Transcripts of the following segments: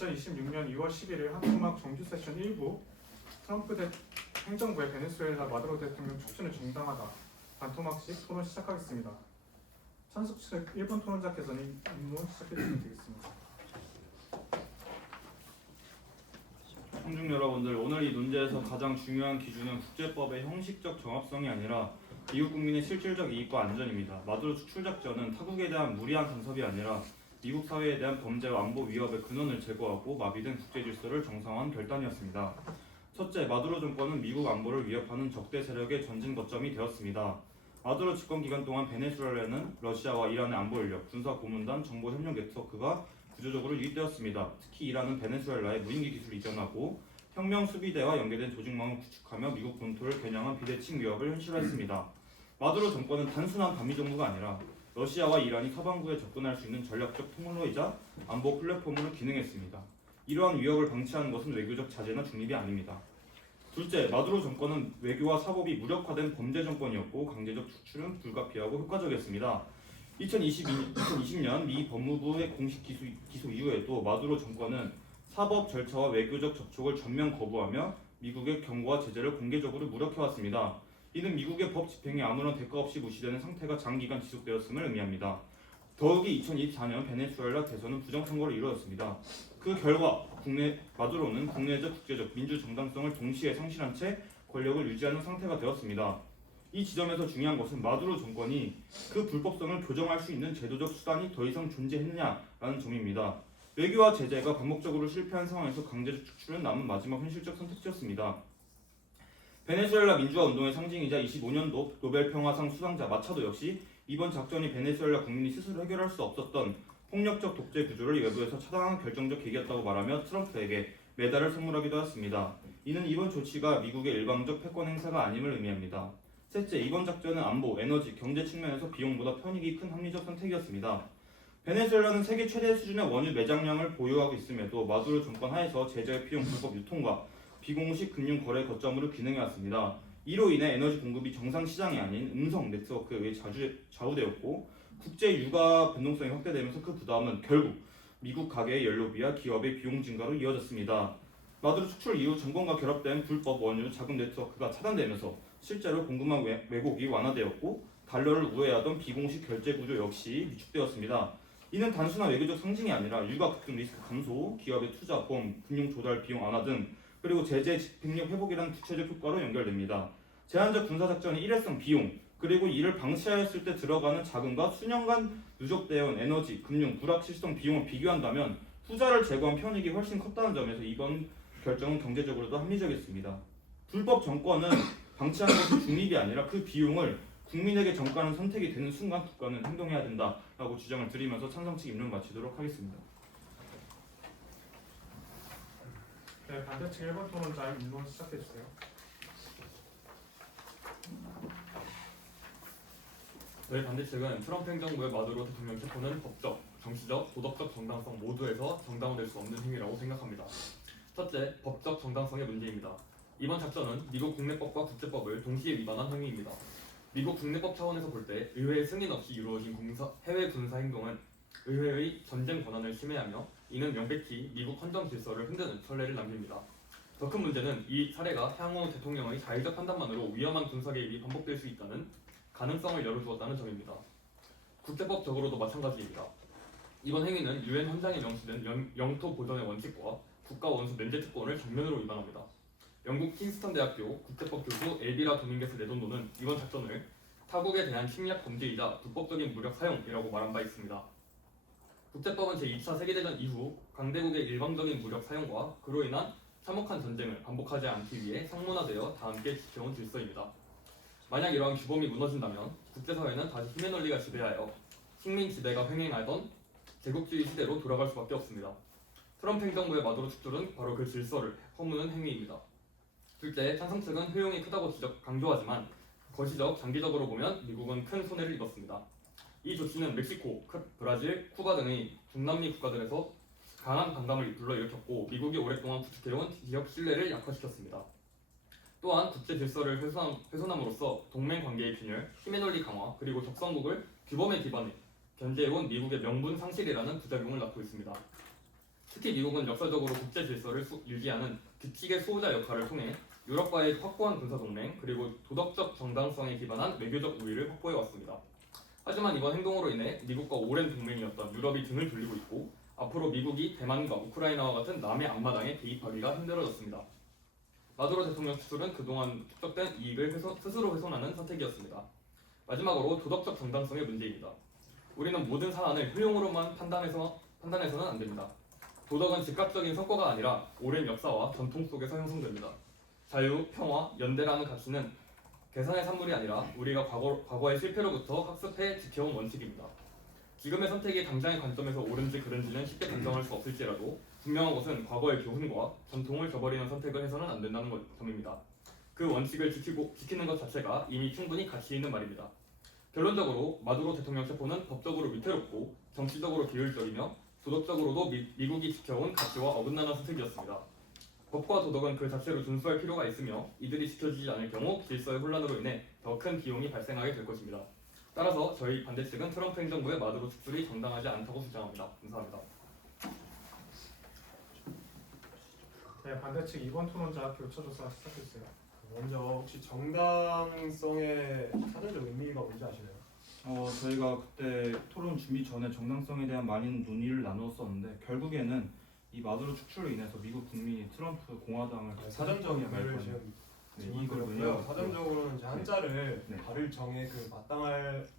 2026년 2월 11일 한국음악 정규 세션 1부 트럼프 행정부의 베네수엘라 마두로 대통령 촉진을 정당하다 반토막식 토론 시작하겠습니다. 찬숙 측 1번 토론자께서는 입문 시작해주시면 되겠습니다. 청중 여러분들, 오늘 이 논제에서 가장 중요한 기준은 국제법의 형식적 정합성이 아니라 미국 국민의 실질적 이익과 안전입니다. 마두로 축출 작전은 타국에 대한 무리한 간섭이 아니라 미국 사회에 대한 범죄와 안보 위협의 근원을 제거하고 마비된 국제 질서를 정상화한 결단이었습니다. 첫째, 마두로 정권은 미국 안보를 위협하는 적대 세력의 전진 거점이 되었습니다. 마두로 집권 기간 동안 베네수엘라는 러시아와 이란의 안보 인력, 군사 고문단, 정보 협력 네트워크가 구조적으로 유입되었습니다. 특히 이란은 베네수엘라에 무인기 기술을 이전하고 혁명 수비대와 연계된 조직망을 구축하며 미국 본토를 겨냥한 비대칭 위협을 현실화했습니다. 마두로 정권은 단순한 반미 정부가 아니라 러시아와 이란이 서방부에 접근할 수 있는 전략적 통로이자 안보 플랫폼으로 기능했습니다. 이러한 위협을 방치하는 것은 외교적 자제나 중립이 아닙니다. 둘째, 마두로 정권은 외교와 사법이 무력화된 범죄 정권이었고 강제적 축출은 불가피하고 효과적이었습니다. 2020년 미 법무부의 공식 기소 이후에도 마두로 정권은 사법 절차와 외교적 접촉을 전면 거부하며 미국의 경고와 제재를 공개적으로 무력해왔습니다. 이는 미국의 법 집행이 아무런 대가 없이 무시되는 상태가 장기간 지속되었음을 의미합니다. 더욱이 2024년 베네수엘라 대선은 부정선거로 이루어졌습니다. 그 결과 마두로는 국내적 국제적 민주 정당성을 동시에 상실한 채 권력을 유지하는 상태가 되었습니다. 이 지점에서 중요한 것은 마두로 정권이 그 불법성을 교정할 수 있는 제도적 수단이 더 이상 존재했느냐라는 점입니다. 외교와 제재가 반복적으로 실패한 상황에서 강제적 축출은 남은 마지막 현실적 선택지였습니다. 베네수엘라 민주화 운동의 상징이자 25년도 노벨 평화상 수상자 마차도 역시 이번 작전이 베네수엘라 국민이 스스로 해결할 수 없었던 폭력적 독재 구조를 외부에서 차단하는 결정적 계기였다고 말하며 트럼프에게 메달을 선물하기도 했습니다. 이는 이번 조치가 미국의 일방적 패권 행사가 아님을 의미합니다. 셋째, 이번 작전은 안보, 에너지, 경제 측면에서 비용보다 편익이 큰 합리적 선택이었습니다. 베네수엘라는 세계 최대 수준의 원유 매장량을 보유하고 있음에도 마두로 정권 하에서 제재의 비용 불법 유통과 비공식 금융 거래 거점으로 기능해왔습니다. 이로 인해 에너지 공급이 정상 시장이 아닌 음성 네트워크에 의해 좌우되었고 국제 유가 변동성이 확대되면서 그 부담은 결국 미국 가계의 연료비와 기업의 비용 증가로 이어졌습니다. 마두로 축출 이후 정권과 결합된 불법 원유 자금 네트워크가 차단되면서 실제로 공급망 왜곡이 완화되었고 달러를 우회하던 비공식 결제 구조 역시 위축되었습니다. 이는 단순한 외교적 상징이 아니라 유가 급등 리스크 감소, 기업의 투자, 보험, 금융 조달 비용 완화 등 그리고 제재 집행력 회복이라는 구체적 효과로 연결됩니다. 제한적 군사작전의 일회성 비용, 그리고 이를 방치하였을 때 들어가는 자금과 수년간 누적되어 온 에너지, 금융, 불확실성 비용을 비교한다면 후자를 제거한 편익이 훨씬 컸다는 점에서 이번 결정은 경제적으로도 합리적이었습니다. 불법 정권은 방치하는 것이 중립이 아니라 그 비용을 국민에게 전가하는 선택이 되는 순간 국가는 행동해야 된다라고 주장을 드리면서 찬성측 입론 마치도록 하겠습니다. 네, 반대측 1번 토론자 입문 시작해주세요. 저희 반대측은 트럼프 행정부의 마두로 대통령 체포는 법적, 정치적, 도덕적 정당성 모두에서 정당화될 수 없는 행위라고 생각합니다. 첫째, 법적 정당성의 문제입니다. 이번 작전은 미국 국내법과 국제법을 동시에 위반한 행위입니다. 미국 국내법 차원에서 볼 때 의회의 승인 없이 이루어진 해외 군사 행동은 의회의 전쟁 권한을 침해하며 이는 명백히 미국 헌정 질서를 흔드는 선례를 남깁니다. 더 큰 문제는 이 사례가 향후 대통령의 자의적 판단만으로 위험한 군사 개입이 반복될 수 있다는 가능성을 열어두었다는 점입니다. 국제법적으로도 마찬가지입니다. 이번 행위는 유엔 헌장에 명시된 영토 보전의 원칙과 국가 원수 면제 특권을 정면으로 위반합니다. 영국 킹스턴 대학교 국제법 교수 엘비라 도밍게스 레돈도는 이번 작전을 타국에 대한 침략 범죄이자 불법적인 무력 사용이라고 말한 바 있습니다. 국제법은 제2차 세계대전 이후 강대국의 일방적인 무력 사용과 그로 인한 참혹한 전쟁을 반복하지 않기 위해 상문화되어 다 함께 지켜온 질서입니다. 만약 이러한 규범이 무너진다면 국제사회는 다시 힘의 논리가 지배하여 식민 지배가 횡행하던 제국주의 시대로 돌아갈 수밖에 없습니다. 트럼프 행정부의 마두로 축출은 바로 그 질서를 허무는 행위입니다. 둘째, 찬성 측은 효용이 크다고 강조하지만 거시적, 장기적으로 보면 미국은 큰 손해를 입었습니다. 이 조치는 멕시코, 브라질, 쿠바 등의 중남미 국가들에서 강한 반감을 불러일으켰고 미국이 오랫동안 구축해온 지역 신뢰를 약화시켰습니다. 또한 국제 질서를 훼손함으로써 동맹 관계의 균열, 힘의 논리 강화, 그리고 적성국을 규범에 기반해 견제해온 미국의 명분 상실이라는 부작용을 낳고 있습니다. 특히 미국은 역사적으로 국제 질서를 유지하는 규칙의 수호자 역할을 통해 유럽과의 확고한 군사 동맹 그리고 도덕적 정당성에 기반한 외교적 우위를 확보해 왔습니다. 하지만 이번 행동으로 인해 미국과 오랜 동맹이었던 유럽이 등을 돌리고 있고 앞으로 미국이 대만과 우크라이나와 같은 남의 앞마당에 개입하기가 힘들어졌습니다. 마두로 대통령 추출은 그동안 축적된 이익을 스스로 훼손하는 선택이었습니다. 마지막으로 도덕적 정당성의 문제입니다. 우리는 모든 사안을 효용으로만 판단해서는 안 됩니다. 도덕은 즉각적인 성과가 아니라 오랜 역사와 전통 속에서 형성됩니다. 자유, 평화, 연대라는 가치는 계산의 산물이 아니라 우리가 과거의 실패로부터 학습해 지켜온 원칙입니다. 지금의 선택이 당장의 관점에서 옳은지 그른지는 쉽게 단정할 수 없을지라도 분명한 것은 과거의 교훈과 전통을 저버리는 선택을 해서는 안 된다는 점입니다. 그 원칙을 지키는 것 자체가 이미 충분히 가치 있는 말입니다. 결론적으로 마두로 대통령 체포는 법적으로 위태롭고 정치적으로 비효율적이며 도덕적으로도 미국이 지켜온 가치와 어긋나는 선택이었습니다. 법과 도덕은 그 자체로 준수할 필요가 있으며 이들이 지켜지지 않을 경우 질서의 혼란으로 인해 더 큰 비용이 발생하게 될 것입니다. 따라서 저희 반대 측은 트럼프 행정부의 마두로 축출이 정당하지 않다고 주장합니다. 감사합니다. 네, 반대 측 2번 토론자 교차조사 시작해주세요. 먼저 혹시 정당성의 사전적 의미가 뭔지 아시나요? 저희가 그때 토론 준비 전에 정당성에 대한 많은 논의를 나누었었는데 결국에는 이 마두로 축출로 인해서 미국 국민이 트럼프 공화당을 사전적 의미를 지금 이걸 질문드렸고요. 사전적으로는 이제 한자를 네. 발을 정해 그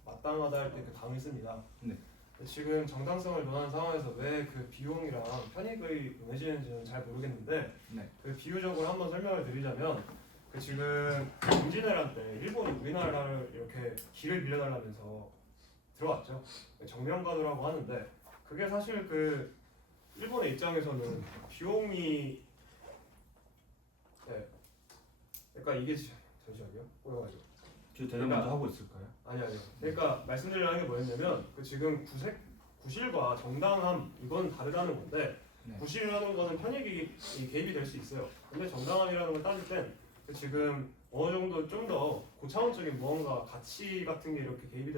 마땅하다 할 때 그 당을 씁니다. 네. 지금 정당성을 논하는 상황에서 왜 그 비용이랑 편익의 논해지는지는 잘 모르겠는데 네. 그 비유적으로 한번 설명을 드리자면 그 지금 임진왜란 때 일본이 우리나라를 이렇게 길을 빌려달라면서 들어왔죠. 정면가도라고 하는데 그게 사실 그 일본의 입장에서는 비용이 그러니까 이게 잠시만요. 꼬여가지고. 저 대답 먼저 하고 있을까요? 아니요. 그러니까 말씀드리려는 게 뭐였냐면 그 지금 구실과 정당함 이건 다르다는 건데 네. 구실이라는 거는 편익이 개입이 될 수 있어요. 근데 정당함이라는 걸 따질 땐 그 지금 어느 정도 좀 더 고차원적인 무언가 가치 같은 게 이렇게 개입이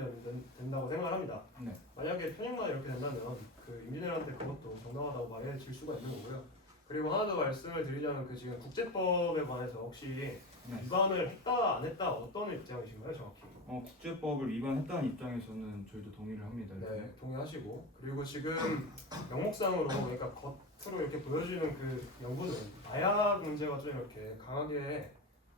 된다고 생각을 합니다. 네. 만약에 편익만 이렇게 된다면 그 임진왜란 때 그것도 정당하다고 말해질 수가 있는 거고요. 그리고 하나 더 말씀을 드리자면 그 지금 국제법에 관해서 혹시 위반을 했다 안 했다 어떤 입장이신가요 정확히? 국제법을 위반했다는 입장에서는 저희도 동의를 합니다. 네, 동의하시고 그리고 지금 명목상으로 그러니까 겉으로 이렇게 보여지는 그 연구는 마약 문제가 좀 이렇게 강하게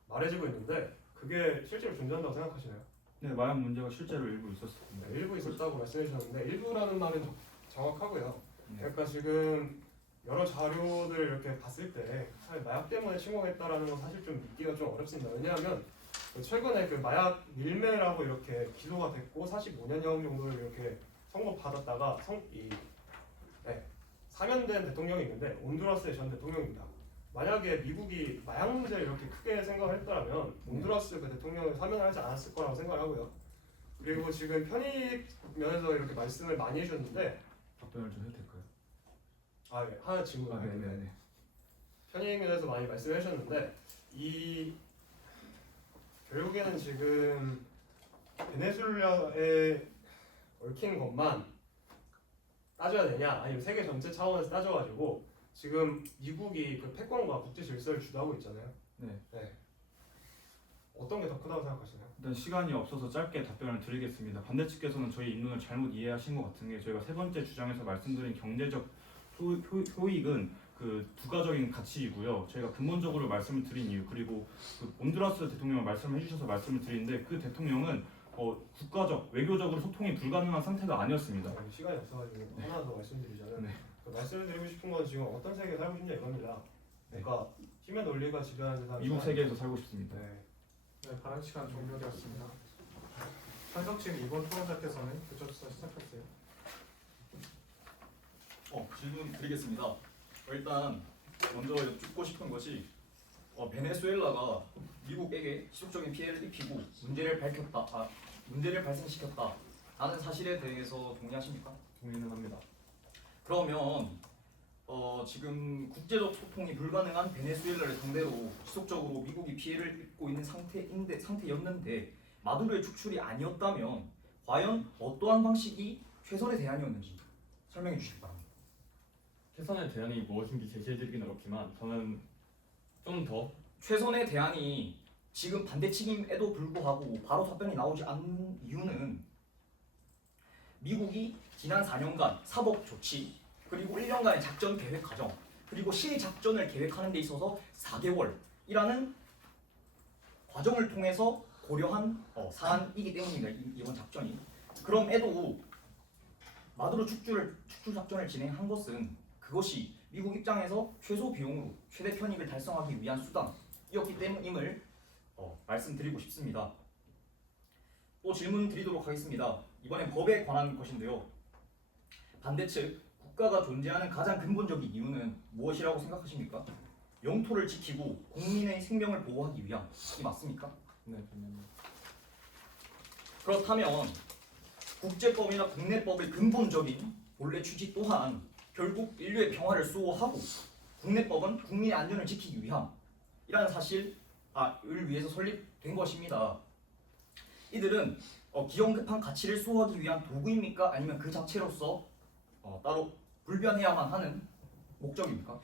말해지고 있는데 그게 실제로 존재한다고 생각하시나요? 네, 마약 문제가 실제로 일부 있었습니다. 네, 일부 있었다고 말씀해 주셨는데 일부라는 말은 정확하고요. 네. 그러니까 지금 여러 자료들 이렇게 봤을 때 사실 마약 때문에 침공했다라는 건 사실 좀 믿기가 좀 어렵습니다. 왜냐하면 최근에 그 마약 밀매라고 이렇게 기소가 됐고 45년형 정도를 이렇게 선고 받았다가 사면된 대통령이 있는데 온두라스의 전 대통령입니다. 만약에 미국이 마약 문제를 이렇게 크게 생각을 했더라면 온두라스 그 대통령을 사면을 하지 않았을 거라고 생각을 하고요. 그리고 지금 편익 면에서 이렇게 말씀을 많이 해주셨는데 답변을 좀 해도 될까요? 네. 하나 질문. 네네네. 편익 면에서 많이 말씀해 주셨는데 이 결국에는 지금 베네수엘라에 얽힌 것만 따져야 되냐 아니면 세계 전체 차원에서 따져가지고 지금 미국이 그 패권과 국제 질서를 주도하고 있잖아요. 네. 어떤 게 더 크다고 생각하시나요? 일단 시간이 없어서 짧게 답변을 드리겠습니다. 반대 측에서는 저희 입론을 잘못 이해하신 것 같은 게 저희가 세 번째 주장에서 말씀드린 경제적 효익은 그 부가적인 가치이고요. 저희가 근본적으로 말씀을 드린 이유 그리고 그 온두라스 대통령을 말씀해 주셔서 말씀을 드리는데 그 대통령은 국가적 외교적으로 소통이 불가능한 상태가 아니었습니다. 시간이 없어가지고 하나 더 말씀드리자면 네. 그 말씀을 드리고 싶은 건 지금 어떤 세계에 살고 싶냐 이겁니다. 그러니까 힘의 논리가 지배하는 세상. 미국 세계에서 살고 싶습니다. 네, 발언 시간 종료되었습니다. 찬성팀 2번 토론자께서는 교차조사 시작하세요. 질문 드리겠습니다. 일단 먼저 여쭙고 싶은 것이 베네수엘라가 미국에게 지속적인 피해를 입히고 문제를 발생시켰다라는 사실에 대해서 동의하십니까? 동의는 합니다. 그러면 지금 국제적 소통이 불가능한 베네수엘라를 상대로 지속적으로 미국이 피해를 입고 있는 상태였는데 마두로의 축출이 아니었다면 과연 어떠한 방식이 최선의 대안이었는지 설명해 주시기 바랍니다. 최선의 대안이 무엇인지 제시해드리긴 어렵지만 저는 좀 더 최선의 대안이 지금 반대측임에도 불구하고 바로 답변이 나오지 않는 이유는 미국이 지난 4년간 사법 조치 그리고 1년간의 작전 계획 과정 그리고 실작전을 계획하는 데 있어서 4개월이라는 과정을 통해서 고려한 사안이기 때문입니다. 이번 작전이. 그럼에도 마두로 축출 작전을 진행한 것은 그것이 미국 입장에서 최소 비용으로 최대 편익을 달성하기 위한 수단이었기 때문임을 말씀드리고 싶습니다. 또 질문 드리도록 하겠습니다. 이번엔 법에 관한 것인데요. 반대측 국가가 존재하는 가장 근본적인 이유는 무엇이라고 생각하십니까? 영토를 지키고 국민의 생명을 보호하기 위함이 맞습니까? 네, 그렇다면 국제법이나 국내법의 근본적인 본래 취지 또한 결국 인류의 평화를 수호하고 국내법은 국민의 안전을 지키기 위함이라는 사실을 위해서 설립된 것입니다. 이들은 기형급한 가치를 수호하기 위한 도구입니까? 아니면 그 자체로서 따로 불변해야만 하는 목적입니까?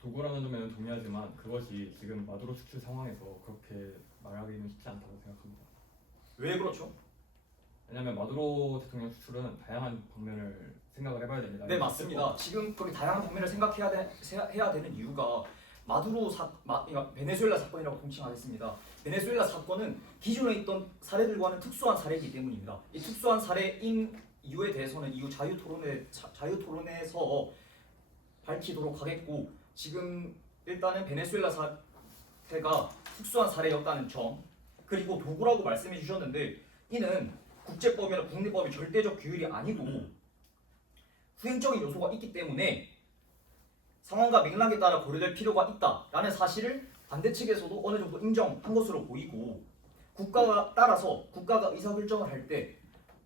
도구라는 점에는 동의하지만 그것이 지금 마두로 축출 상황에서 그렇게 말하기는 쉽지 않다고 생각합니다. 왜 그렇죠? 왜냐하면 마두로 대통령 축출은 다양한 방면을 생각을 해봐야 됩니다. 네, 맞습니다. 지금 그렇게 다양한 방면을 해야 되는 이유가 그러니까 베네수엘라 사건이라고 통칭하겠습니다. 베네수엘라 사건은 기존에 있던 사례들과는 특수한 사례이기 때문입니다. 이 특수한 사례인 이유에 대해서는 이후 자유 토론에서 밝히도록 하겠고, 지금 일단은 베네수엘라 사태가 특수한 사례였다는 점, 그리고 도구라고 말씀해 주셨는데 이는 국제법이나 국내법의 절대적 규율이 아니고 후행적인 요소가 있기 때문에 상황과 맥락에 따라 고려될 필요가 있다라는 사실을 반대측에서도 어느 정도 인정한 것으로 보이고, 따라서 국가가 의사결정을 할 때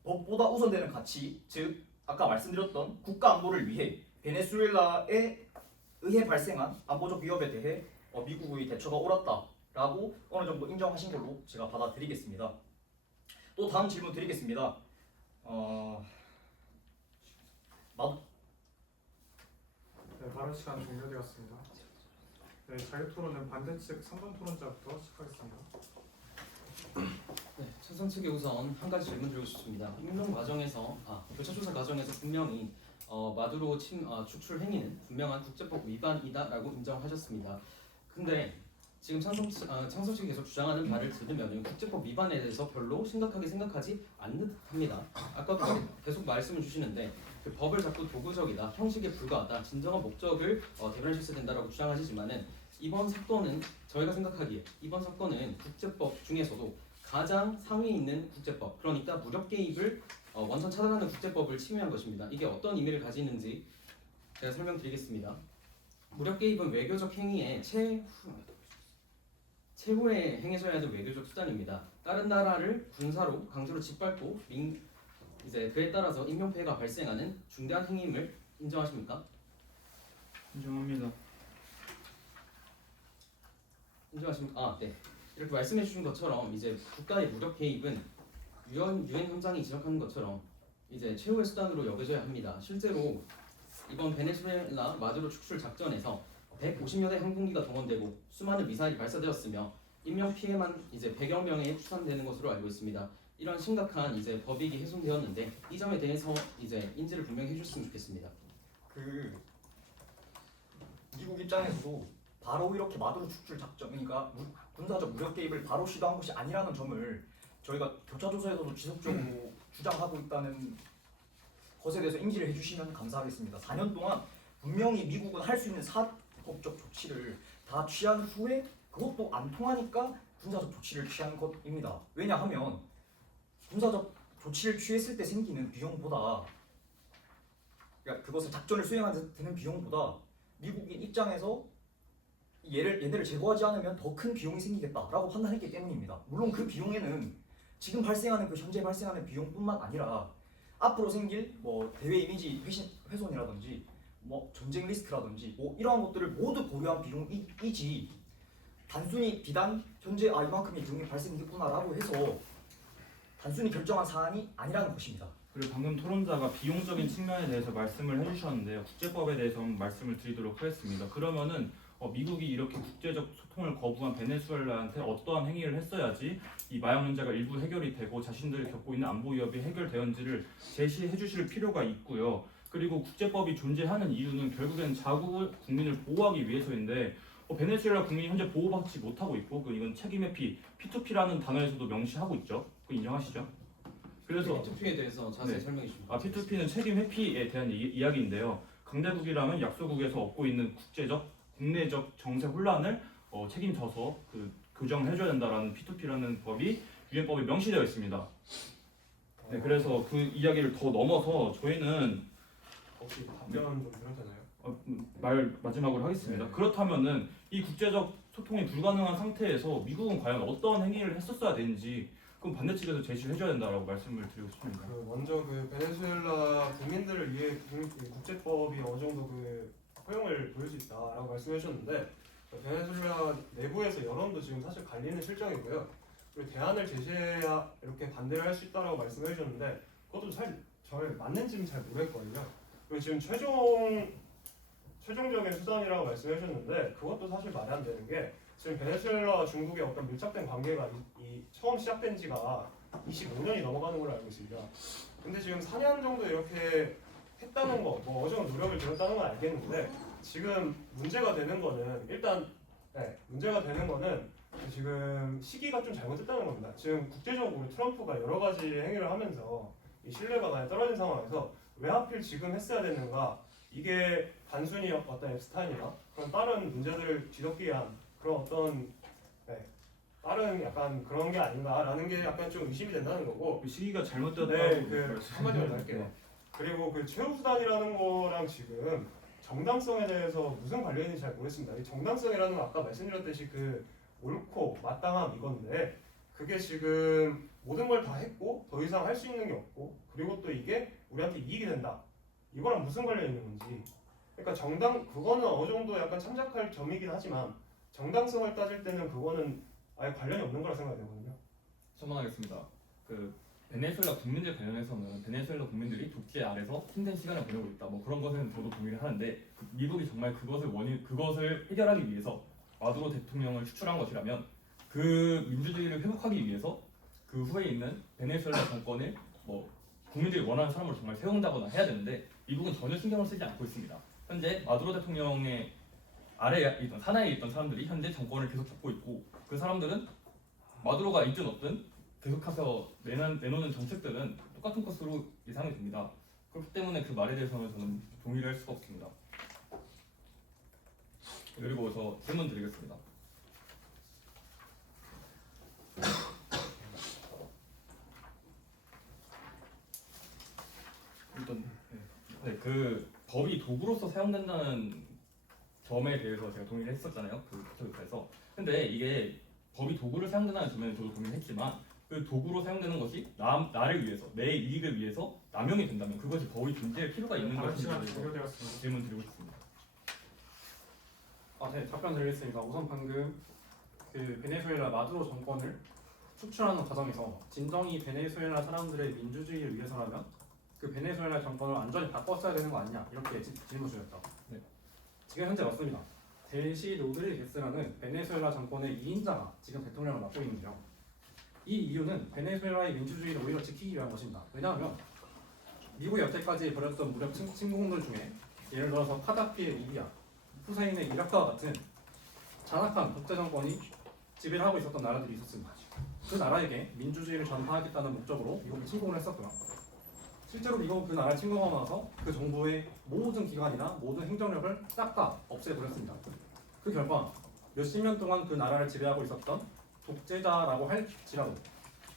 법보다 우선되는 가치, 즉 아까 말씀드렸던 국가 안보를 위해 베네수엘라에 의해 발생한 안보적 위협에 대해 미국의 대처가 옳았다라고 어느 정도 인정하신 걸로 제가 받아들이겠습니다. 또 다음 질문 드리겠습니다. 네, 발언 시간 종료되었습니다. 네, 자유토론은 반대측 3번 토론자부터 시작하겠습니다. 네, 찬성 측에 우선 한 가지 질문 드리고 싶습니다. 임명 과정에서 교차 조사 과정에서 분명히 마두로 축출 행위는 분명한 국제법 위반이다라고 인정하셨습니다. 근데 지금 찬성 측이 계속 주장하는 바를 들으면 국제법 위반에 대해서 별로 심각하게 생각하지 않는 듯합니다. 아까도 계속 말씀을 주시는데 그 법을 자꾸 도구적이다, 형식에 불과하다, 진정한 목적을 대변하셨어야 된다라고 주장하시지만은 이번 사건은 저희가 생각하기에 이번 사건은 국제법 중에서도 가장 상위에 있는 국제법, 그러니까 무력 개입을 원천 차단하는 국제법을 침해한 것입니다. 이게 어떤 의미를 가지는지 제가 설명드리겠습니다. 무력 개입은 외교적 행위의 최후에 행해져야 하는 외교적 수단입니다. 다른 나라를 군사로 강제로 짓밟고 이제 그에 따라서 인명피해가 발생하는 중대한 행위임을 인정하십니까? 인정합니다. 인정하십니까? 네. 이렇게 말씀해 주신 것처럼 이제 국가의 무력 개입은 유엔 헌장이 지적하는 것처럼 이제 최후의 수단으로 여겨져야 합니다. 실제로 이번 베네수엘라 마두로 축출 작전에서 150여 대 항공기가 동원되고 수많은 미사일이 발사되었으며 인명 피해만 이제 100여 명에 추산되는 것으로 알고 있습니다. 이런 심각한 이제 법익이 훼손되었는데 이 점에 대해서 이제 인지를 분명히 해주셨으면 좋겠습니다. 미국 입장에서도 바로 이렇게 마두로 축출 작전, 그러니까 군사적 무력 개입을 바로 시도한 것이 아니라는 점을 저희가 교차 조사에서도 지속적으로 주장하고 있다는 것에 대해서 인지를 해주시면 감사하겠습니다. 4년 동안 분명히 미국은 할 수 있는 사법적 조치를 다 취한 후에 그것도 안 통하니까 군사적 조치를 취한 것입니다. 왜냐하면 군사적 조치를 취했을 때 생기는 비용보다, 그러니까 그것을 작전을 수행하는 데 드는 비용보다 미국인 입장에서 얘네를 제거하지 않으면 더 큰 비용이 생기겠다라고 판단했기 때문입니다. 물론 그 비용에는 지금 발생하는 현재 발생하는 비용뿐만 아니라 앞으로 생길 대외 이미지 훼손이라든지 전쟁 리스크라든지 이러한 것들을 모두 고려한 비용이지 단순히 비단 현재 이만큼의 비용이 발생했구나라고 해서 단순히 결정한 사안이 아니라는 것입니다. 그리고 방금 토론자가 비용적인 측면에 대해서 말씀을 해주셨는데요. 국제법에 대해서 한번 말씀을 드리도록 하겠습니다. 그러면은 미국이 이렇게 국제적 소통을 거부한 베네수엘라한테 어떠한 행위를 했어야지 이 마약 문제가 일부 해결이 되고 자신들이 겪고 있는 안보 위협이 해결되었는지를 제시해 주실 필요가 있고요. 그리고 국제법이 존재하는 이유는 결국엔 자국 국민을 보호하기 위해서인데 베네수엘라 국민이 현재 보호받지 못하고 있고 이건 책임의 P2P라는 단어에서도 명시하고 있죠. 그거 인정하시죠? 그래서 P2P에 대해서 자세히 네. 설명해 주시면 P2P는 책임 회피에 대한 이야기인데요. 강대국이라면 약소국에서 얻고 있는 국내적 정세 혼란을 책임져서 교정해줘야 된다라는 P2P라는 법이 유엔법에 명시되어 있습니다. 네, 그래서 그 이야기를 더 넘어서 저희는 혹시 답변 좀 드려도 되나요? 말 마지막으로 하겠습니다. 네. 그렇다면은 이 국제적 소통이 불가능한 상태에서 미국은 과연 어떤 행위를 했었어야 되는지 그럼 반대 측에서 제시를 해줘야 된다라고 말씀을 드리고 싶습니다. 먼저 베네수엘라 국민들을 위해 국제법이 어느 정도 허용을 보일 수 있다라고 말씀해 주셨는데 베네수엘라 내부에서 여론도 지금 사실 갈리는 실정이고요. 그리고 대안을 제시해야 이렇게 반대를 할 수 있다라고 말씀해 주셨는데 그것도 잘 맞는지는 잘 모르겠거든요. 그리고 지금 최종적인 수단이라고 말씀해 주셨는데 그것도 사실 말이 안 되는 게 지금 베네수엘라와 중국의 어떤 밀착된 관계가 처음 시작된 지가 25년이 넘어가는 걸로 알고 있습니다. 근데 지금 4년 정도 이렇게 했다는 거, 어느 정도 노력을 들였다는 건 알겠는데 지금 문제가 되는 거는 문제가 되는 거는 지금 시기가 좀 잘못됐다는 겁니다. 지금 국제적으로 트럼프가 여러 가지 행위를 하면서 이 신뢰가 많이 떨어진 상황에서 왜 하필 지금 했어야 되는가? 이게 단순히 어떤 앱스타인이나 그런 다른 문제들을 뒤덮기 위한 그런 어떤 다른 약간 그런 게 아닌가라는 게 약간 좀 의심이 된다는 거고. 시기가 잘못됐다고 한마디만 더 할게요. 그리고 최후 수단이라는 거랑 지금 정당성에 대해서 무슨 관련이 있는지 잘 모르겠습니다. 이 정당성이라는 건 아까 말씀드렸듯이 옳고 마땅함 이건데 그게 지금 모든 걸 다 했고 더 이상 할 수 있는 게 없고 그리고 또 이게 우리한테 이익이 된다. 이거랑 무슨 관련이 있는 건지. 그러니까 그거는 어느 정도 약간 참작할 점이긴 하지만 정당성을 따질 때는 그거는 아예 관련이 없는 거라 생각되거든요. 첨언하겠습니다. 베네수엘라 국민들 관련해서는 베네수엘라 국민들이 독재 아래서 힘든 시간을 보내고 있다. 그런 것은 저도 동의를 하는데 미국이 정말 그것을 해결하기 위해서 마두로 대통령을 추출한 것이라면 그 민주주의를 회복하기 위해서 그 후에 있는 베네수엘라 정권을 국민들이 원하는 사람으로 정말 세운다거나 해야 되는데 미국은 전혀 신경을 쓰지 않고 있습니다. 현재 마두로 대통령의 아래에 있던 산하에 있던 사람들이 현재 정권을 계속 잡고 있고 그 사람들은 마두로가 있든 없든 계속해서 내놓는 정책들은 똑같은 것으로 예상이 됩니다. 그렇기 때문에 그 말에 대해서는 저는 동의를 할 수가 없습니다. 그리고 저 질문 드리겠습니다. 그 법이 도구로서 사용된다는 점에 대해서 제가 동의를 했었잖아요. 그 교과서에서. 근데 이게 법이 도구를 사용된다는 점에는 저도 동의를 했지만 그 도구로 사용되는 것이 나를 위해서, 내 이익을 위해서 남용이 된다면 그것이 법이 존재할 필요가 있는 다음 것인지 시간 대해서 종료되었습니다. 질문 드리고 싶습니다. 네, 답변 드리겠습니다. 우선 방금 베네수엘라 마두로 정권을 축출하는 과정에서 진정이 베네수엘라 사람들의 민주주의를 위해서라면 그 베네수엘라 정권을 완전히 바꿨어야 되는 거 아니냐 이렇게 질문 주셨다. 네. 지금 현재 맞습니다. 델시 로드리게스라는 베네수엘라 정권의 2인자가 지금 대통령을 맡고 있는데요. 이 이유는 베네수엘라의 민주주의를 오히려 지키기 위한 것입니다. 왜냐하면 미국이 여태까지 벌였던 무력 침공들 중에 예를 들어서 카다피의 리비아, 후세인의 이라크와 같은 잔악한 독재 정권이 지배를 하고 있었던 나라들이 있었습니다. 그 나라에게 민주주의를 전파하겠다는 목적으로 미국이 침공을 했었고요. 실제로 미국은 그 나라를 침공하고 나서 그 정부의 모든 기관이나 모든 행정력을 싹 다 없애버렸습니다. 그 결과 몇십 년 동안 그 나라를 지배하고 있었던 독재자라고 할지라도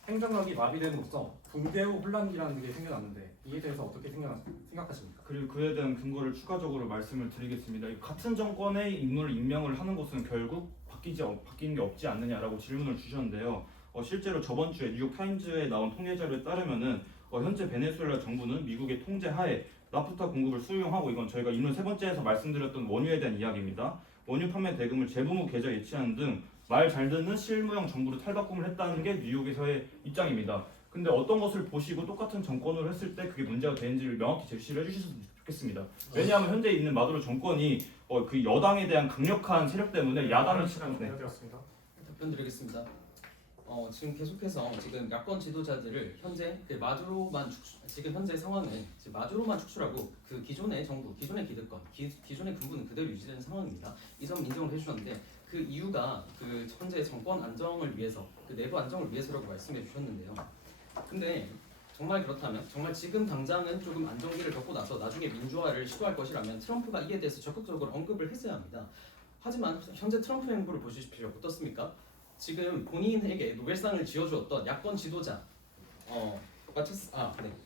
행정력이 마비됨으로써 붕괴 후 혼란기라는 게 생겨났는데 이에 대해서 어떻게 생각하십니까? 그리고 그에 대한 근거를 추가적으로 말씀을 드리겠습니다. 같은 정권의 인물을 임명을 하는 것은 결국 바뀌는 게 없지 않느냐라고 질문을 주셨는데요. 실제로 저번 주에 뉴욕타임즈에 나온 통계 자료에 따르면은 현재 베네수엘라 정부는 미국의 통제하에 나프타 공급을 수용하고 이건 저희가 이문 세 번째에서 말씀드렸던 원유에 대한 이야기입니다. 원유 판매 대금을 재무부 계좌 예치하는 등 말 잘 듣는 실무형 정부로 탈바꿈을 했다는 게 뉴욕에서의 입장입니다. 근데 어떤 것을 보시고 똑같은 정권으로 했을 때 그게 문제가 되는지를 명확히 제시를 해주셨으면 좋겠습니다. 왜냐하면 현재 있는 마두로 정권이 그 여당에 대한 강력한 세력 때문에 야당을 시간 네. 종료되었습니다. 답변 드리겠습니다. 지금 계속해서 지금 야권 지도자들을 현재 지금 현재 상황은 지금 마두로만 축출하고 그 기존의 정부, 기존의 기득권, 기존의 군부는 그대로 유지되는 상황입니다. 이 점 인정을 해주셨는데 그 이유가 그 현재 정권 안정을 위해서, 그 내부 안정을 위해서라고 말씀해 주셨는데요. 근데 정말 그렇다면, 정말 지금 당장은 조금 안정기를 겪고 나서 나중에 민주화를 시도할 것이라면 트럼프가 이에 대해서 적극적으로 언급을 했어야 합니다. 하지만 현재 트럼프 행보를 보십시오. 어떻습니까? 지금 본인에게 노벨상을 지어주었던 야권 지도자,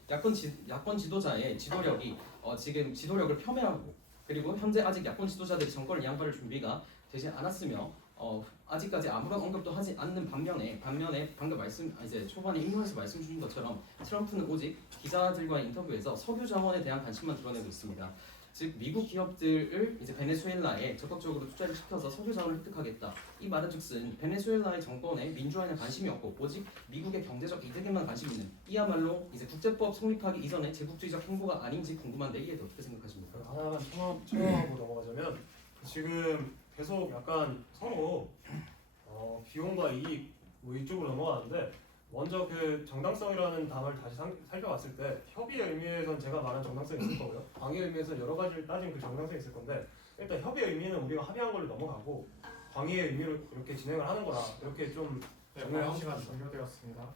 야권 지도자의 지도력이 지금 지도력을 폄훼하고, 그리고 현재 아직 야권 지도자들이 정권을 양보할 준비가 되지 않았으며 아직까지 아무런 언급도 하지 않는 반면에 방금 이제 초반에 인용해서 말씀 주신 것처럼 트럼프는 오직 기자들과의 인터뷰에서 석유 자원에 대한 관심만 드러내고 있습니다. 즉 미국 기업들을 이제 베네수엘라에 적극적으로 투자를 시켜서 석유 자원을 획득하겠다. 이 말은즉슨 베네수엘라의 정권에 민주화에는 관심이 없고 오직 미국의 경제적 이득에만 관심이 있는, 이야말로 이제 국제법 성립하기 이전의 제국주의적 행보가 아닌지 궁금한데 이에 대해 어떻게 생각하십니까? 하나만 첨언하고 넘어가자면 지금 계속 약간 서로 비용과 이익 뭐 이쪽으로 넘어가는데, 먼저 그 정당성이라는 단어를 다시 살펴봤을 때 협의의 의미에선 제가 말한 정당성이 있을 거고요. 광의의 의미에선 여러 가지를 따진 그 정당성이 있을 건데, 일단 협의의 의미는 우리가 합의한 걸로 넘어가고 광의의 의미로 이렇게 진행을 하는 거라 이렇게 좀 네, 정리를 하고 시간 싶습니다. 종료되었습니다.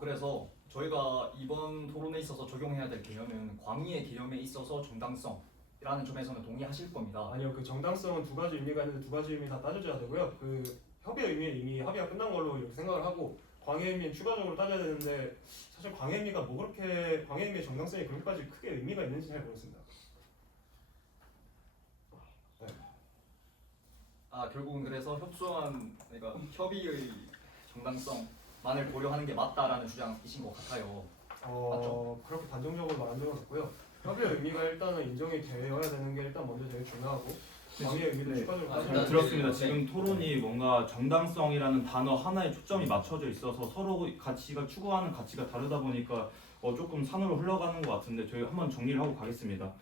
그래서 저희가 이번 토론에 있어서 적용해야 될 개념은 광의의 개념에 있어서 정당성이라는 점에서는 동의하실 겁니다. 아니요, 그 정당성은 두 가지 의미가 있는데 두 가지 의미 다 따져줘야 되고요. 그 협의의 의미는 이미 합의가 끝난 걸로 이렇게 생각을 하고, 광의의 의미는 추가적으로 따져야 되는데 사실 광의의 의미가 뭐 그렇게, 광의의 의미의 정당성이 그렇게까지 크게 의미가 있는지 잘 모르겠습니다. 결국은 그래서 그러니까 협의의 정당성만을 고려하는 게 맞다라는 주장이신 것 같아요. 맞죠? 그렇게 단정적으로 말한 적은 없고요. 협의의 의미가 일단은 인정이 되어야 되는 게 일단 먼저 제일 중요하고, 광의의 의미를 네. 추가적으로 일단 따져야 들었습니다. 네. 지금 토론이 뭔가 정당성이라는 단어 하나에 초점이 맞춰져 있어서 서로 가치가 추구하는 가치가 다르다 보니까 조금 산으로 흘러가는 것 같은데, 저희 한번 정리를 하고 가겠습니다.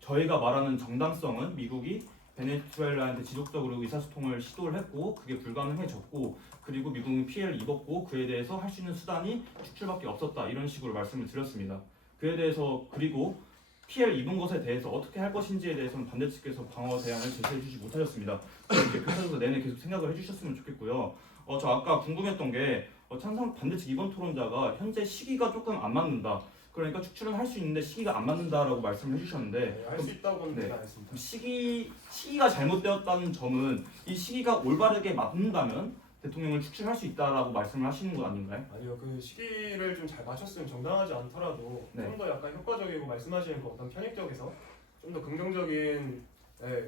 저희가 말하는 정당성은 미국이 베네수엘라한테 지속적으로 의사소통을 시도를 했고 그게 불가능해졌고, 그리고 미국은 피해를 입었고 그에 대해서 할 수 있는 수단이 축출밖에 없었다, 이런 식으로 말씀을 드렸습니다. 그에 대해서, 그리고 피해를 입은 것에 대해서 어떻게 할 것인지에 대해서는 반대 측에서 방어 대안을 제시해 주지 못하셨습니다. 이제 교차에서 내내 계속 생각을 해주셨으면 좋겠고요. 저 아까 궁금했던 게 반대 측 이번 토론자가 현재 시기가 조금 안 맞는다, 그러니까 축출은 할 수 있는데 시기가 안 맞는다라고 말씀을 해주셨는데, 할 수 있다고는 네. 얘기 안 했습니다. 시기가 잘못되었다는 점은 이 시기가 올바르게 맞는다면 대통령을 축출할 수 있다라고 말씀을 하시는 것 아닌가요? 아니요, 그 시기를 좀 잘 맞췄으면 정당하지 않더라도 네. 좀 더 약간 효과적이고 말씀하시는 그 어떤 편익적에서 좀 더 긍정적인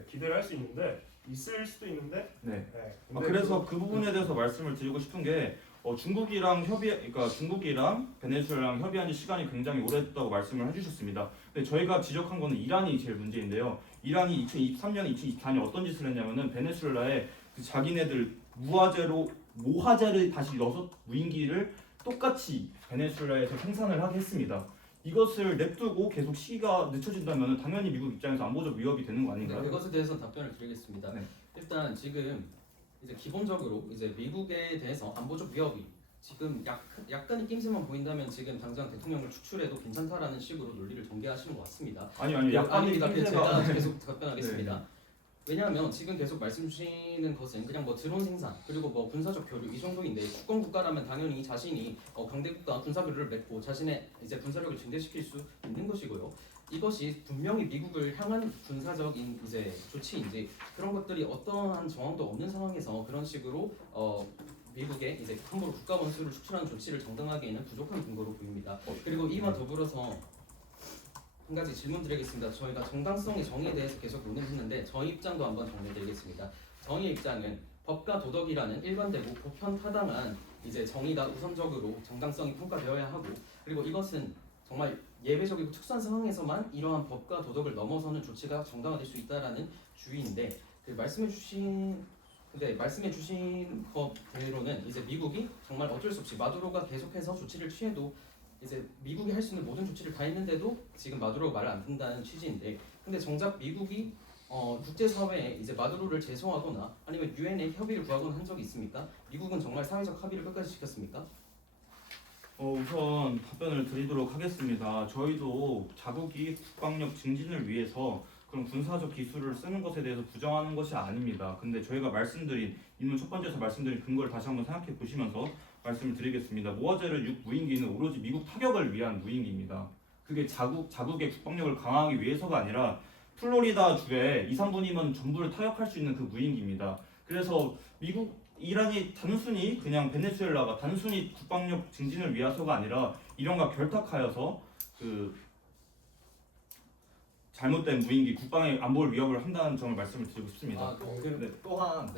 기대를 할 수 있는데, 있을 수도 있는데, 네. 근데 그래서 그 부분에 대해서 말씀을 드리고 싶은 게, 그러니까 중국이랑 베네수엘라랑 협의한 지 시간이 굉장히 오래됐다고 말씀을 해주셨습니다. 근데 저희가 지적한 거는 이란이 제일 문제인데요. 이란이 2023년, 2024년 어떤 짓을 했냐면은 베네수엘라에 그 자기네들 모화재를 다시 넣어서 무인기를 똑같이 베네수엘라에서 생산을 하게 했습니다. 이것을 냅두고 계속 시기가 늦춰진다면 당연히 미국 입장에서 안보적 위협이 되는 거 네, 아닌가요? 그것에 대해서 답변을 드리겠습니다. 네. 일단 지금 이제 기본적으로 이제 미국에 대해서 안보적 위협이 지금 약간의 낌새만 보인다면 지금 당장 대통령을 축출해도 괜찮다라는 식으로 논리를 전개하시는 것 같습니다. 아니요, 약간의 아닙니다. 낌새가 제가 계속 답변하겠습니다. 왜냐하면 지금 계속 말씀 주시는 것은 그냥 뭐 드론 생산 그리고 뭐 군사적 교류 이 정도인데, 주권 국가라면 당연히 자신이 강대국과 군사 교류를 맺고 자신의 이제 군사력을 증대시킬 수 있는 것이고요. 이것이 분명히 미국을 향한 군사적인 이제 조치인지, 그런 것들이 어떠한 정황도 없는 상황에서 그런 식으로 미국의 이제 함부로 국가 원수를 축출하는 조치를 정당하기에는 부족한 근거로 보입니다. 그리고 이와 더불어서 한 가지 질문 드리겠습니다. 저희가 정당성의 정의에 대해서 계속 논의했는데 저희 입장도 한번 정리드리겠습니다. 저희의 입장은 법과 도덕이라는 일관되고 보편타당한 이제 정의가 우선적으로 정당성이 평가되어야 하고, 그리고 이것은 정말 예외적이고 특수한 상황에서만 이러한 법과 도덕을 넘어서는 조치가 정당화될 수 있다라는 주의인데, 그 말씀해주신 근데 말씀해 주신 것대로는 이제 미국이 정말 어쩔 수 없이 마두로가 계속해서 조치를 취해도 이제 미국이 할 수 있는 모든 조치를 다 했는데도 지금 마두로가 말을 안 듣는다는 취지인데, 근데 정작 미국이 국제사회에 이제 마두로를 제소하거나 아니면 유엔에 협의를 구하거나 한 적이 있습니까? 미국은 정말 사회적 합의를 끝까지 지켰습니까? 우선 답변을 드리도록 하겠습니다. 저희도 자국이 국방력 증진을 위해서 그런 군사적 기술을 쓰는 것에 대해서 부정하는 것이 아닙니다. 근데 저희가 말씀드린 이문 첫 번째에서 말씀드린 근거를 다시 한번 생각해 보시면서 말씀을 드리겠습니다. 모아제르 6 무인기는 오로지 미국 타격을 위한 무인기입니다. 그게 자국의 국방력을 강화하기 위해서가 아니라 플로리다 주에 2, 3분이면 전부를 타격할 수 있는 그 무인기입니다. 그래서 이란이 단순히 그냥 베네수엘라가 단순히 국방력 증진을 위해서가 아니라 이란과 결탁하여서 그 잘못된 무인기 국방의 안보를 위협을 한다는 점을 말씀을 드리고 싶습니다. 또한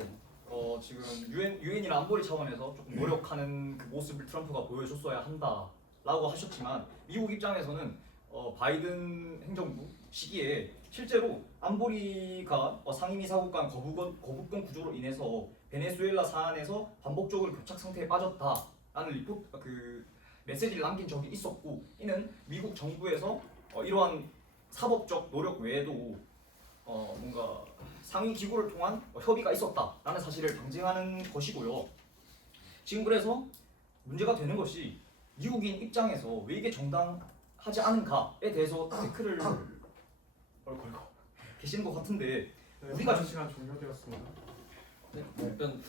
지금 유엔이나 안보리 차원에서 조금 노력하는 그 모습을 트럼프가 보여줬어야 한다라고 하셨지만 미국 입장에서는 바이든 행정부 시기에 실제로 안보리가 상임이사국 간 거부권 구조로 인해서 베네수엘라 사안에서 반복적으로 교착 상태에 빠졌다라는 그 메시지를 남긴 적이 있었고, 이는 미국 정부에서 이러한 사법적 노력 외에도 뭔가 상위 기구를 통한 협의가 있었다라는 사실을 방증하는 것이고요. 지금 그래서 문제가 되는 것이 미국인 입장에서 왜 이게 정당하지 않은가에 대해서 태클을 걸고 계시는 것 같은데, 네, 우리가 우리가 시간 종료되었습니다. 답변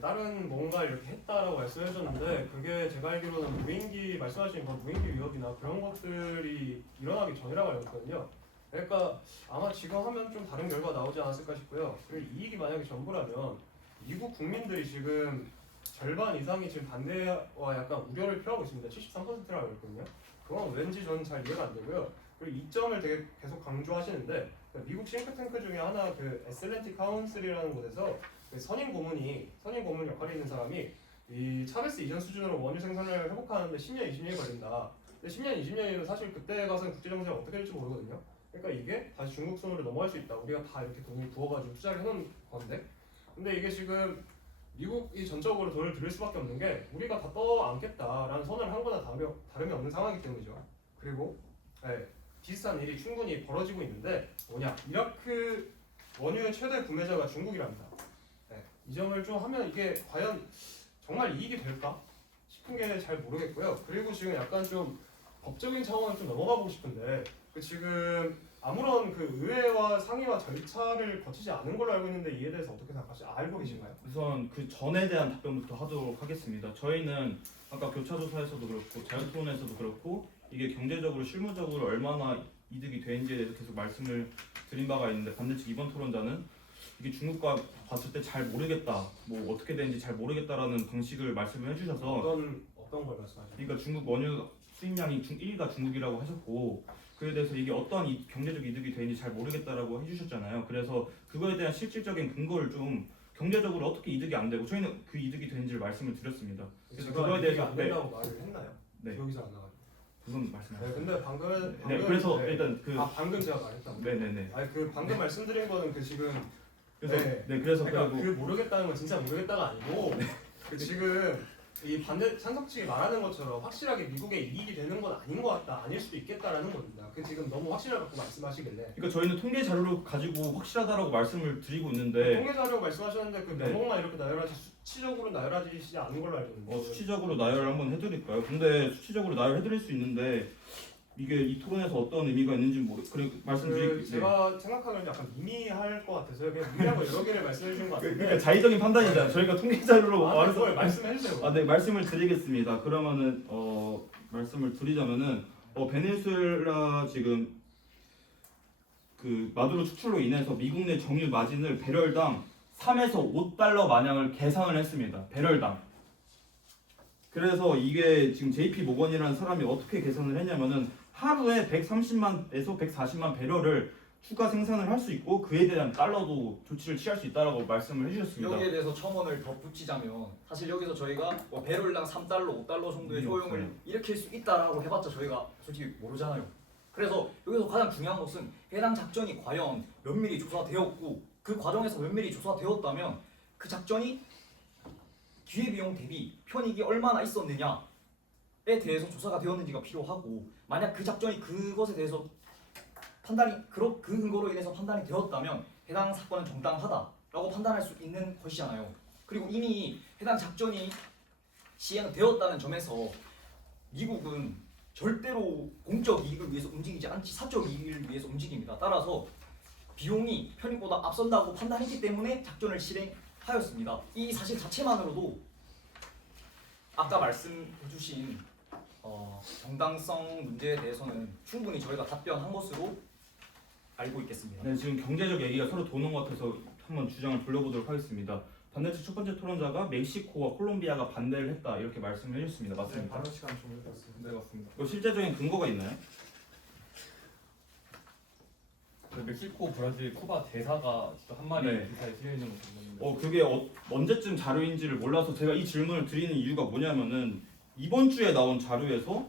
다른 뭔가 이렇게 했다라고 말씀해줬는데 그게 제가 알기로는 무인기 말씀하신 건 무인기 위협이나 그런 것들이 일어나기 전이라고 알고 있거든요. 그러니까 아마 지금 하면 좀 다른 결과 나오지 않았을까 싶고요. 그리고 이익이 만약에 전부라면 미국 국민들이 지금 절반 이상이 지금 반대와 약간 우려를 표하고 있습니다. 73%라고 알고 있거든요. 그건 왠지 저는 잘 이해가 안 되고요. 그리고 이 점을 되게 계속 강조하시는데 미국 싱크탱크 중에 하나 그 애틀랜틱 카운슬이라는 곳에서 그 선임 고문 역할이 있는 사람이 이 차베스 이전 수준으로 원유 생산을 회복하는데 10년, 20년이 걸린다. 근데 10년, 20년이면 사실 그때 가서는 국제 정세가 어떻게 될지 모르거든요. 그러니까 이게 다시 중국 손으로 넘어갈 수 있다. 우리가 다 이렇게 돈을 부어가지고 투자를 해놓은 건데, 근데 이게 지금 미국이 전적으로 돈을 들일 수밖에 없는 게 우리가 다 떠안겠다라는 선언을 한 거나 다름이 없는 상황이기 때문이죠. 그리고 비슷한 일이 충분히 벌어지고 있는데 뭐냐, 이라크 원유의 최대 구매자가 중국이랍니다. 이 점을 좀 하면 이게 과연 정말 이익이 될까 싶은 게 잘 모르겠고요. 그리고 지금 약간 좀 법적인 차원을 좀 넘어가 보고 싶은데 그 지금 아무런 그 의회와 상의와 절차를 거치지 않은 걸로 알고 있는데 이에 대해서 어떻게 생각하시죠? 알고 계신가요? 우선 그 전에 대한 답변부터 하도록 하겠습니다. 저희는 아까 교차조사에서도 그렇고 자유토론에서도 그렇고 이게 경제적으로 실무적으로 얼마나 이득이 되는지에 대해서 계속 말씀을 드린 바가 있는데, 반대측 이번 토론자는 이게 중국과 봤을 때 잘 모르겠다, 뭐 어떻게 되는지 잘 모르겠다라는 방식을 말씀을 해주셔서 어떤 걸 말씀하시죠? 그러니까 중국 원유 수입량이 1위가 중국이라고 하셨고 그에 대해서 이게 어떤 경제적 이득이 되는지 잘 모르겠다라고 해주셨잖아요. 그래서 그거에 대한 실질적인 근거를 좀 경제적으로 어떻게 이득이 안 되고 저희는 그 이득이 되는지를 말씀을 드렸습니다. 그래서 그거에 대해서 안 된다고 말을 했나요? 네. 기억이 잘 안 나가지고. 그건 말씀하세요. 근데 방금 그래서 일단 방금 제가 말했다고. 네네네. 아니 그 방금 말씀드린 거는 그 지금 그래서 그래서 그러니까 그리고 그 모르겠다는 건 진짜 모르겠다가 아니고 그 지금 이 반대 찬석 측이 말하는 것처럼 확실하게 미국에 이익이 되는 건 아닌 것 같다, 아닐 수도 있겠다라는 겁니다. 그 지금 너무 확실하다고 말씀하시길래. 그러니까 저희는 통계 자료를 가지고 확실하다라고 말씀을 드리고 있는데 통계 자료 말씀하셨는데 그 네. 명목만 이렇게 수치적으로 나열하시지 않은 걸로 알고 있는데. 수치적으로 나열을 한번 해드릴까요? 근데 수치적으로 나열해드릴 수 있는데 이게 이 토론에서 어떤 의미가 있는지 그래 말씀드릴게요. 제가 생각하기에는 약간 미미할 것 같아서요. 그냥 미미하고 여러 개를 말씀해 주신 것 같은데. 그러니까 자의적인 판단이잖아요. 저희가 통계 자료로 말해서 그걸 말씀해 주세요. 네, 말씀을 드리겠습니다. 그러면은 말씀을 드리자면은 베네수엘라 지금 그 마두로 축출로 인해서 미국 내 정유 마진을 배럴당 3에서 5달러 마냥을 계산을 했습니다. 배럴당. 그래서 이게 지금 JP 모건이라는 사람이 어떻게 계산을 했냐면은 하루에 130만에서 140만 배럴을 추가 생산을 할 수 있고 그에 대한 달러도 조치를 취할 수 있다라고 말씀을 해주셨습니다. 여기에 대해서 첨언을 덧붙이자면 사실 여기서 저희가 배럴당 3달러, 5달러 정도의 효용을 일으킬 수 있다라고 해봤자 저희가 솔직히 모르잖아요. 그래서 여기서 가장 중요한 것은 해당 작전이 과연 면밀히 조사되었고 그 과정에서 면밀히 조사되었다면 그 작전이 기회비용 대비 편익이 얼마나 있었느냐에 대해서 조사가 되었는지가 필요하고, 만약 그 작전이 그것에 대해서 그 근거로 인해서 판단이 되었다면 해당 사건은 정당하다라고 판단할 수 있는 것이잖아요. 그리고 이미 해당 작전이 시행되었다는 점에서 미국은 절대로 공적 이익을 위해서 움직이지 않지 사적 이익을 위해서 움직입니다. 따라서 비용이 편익보다 앞선다고 판단했기 때문에 작전을 실행하였습니다. 이 사실 자체만으로도 아까 말씀해주신 정당성 문제에 대해서는 충분히 저희가 답변한 것으로 알고 있겠습니다. 네, 지금 경제적 얘기가 서로 도는 것 같아서 한번 주장을 돌려보도록 하겠습니다. 반대측 첫 번째 토론자가 멕시코와 콜롬비아가 반대를 했다 이렇게 말씀을 해주셨습니다. 네, 맞습니까? 발언 시간 종료되었습니다. 네, 맞습니다. 실제적인 근거가 있나요? 그 멕시코, 브라질, 쿠바 대사가 진짜 한 마리 네. 기사에 실려 있는 거 봤는데. 그게 언제쯤 자료인지를 몰라서 제가 이 질문을 드리는 이유가 뭐냐면은 이번 주에 나온 자료에서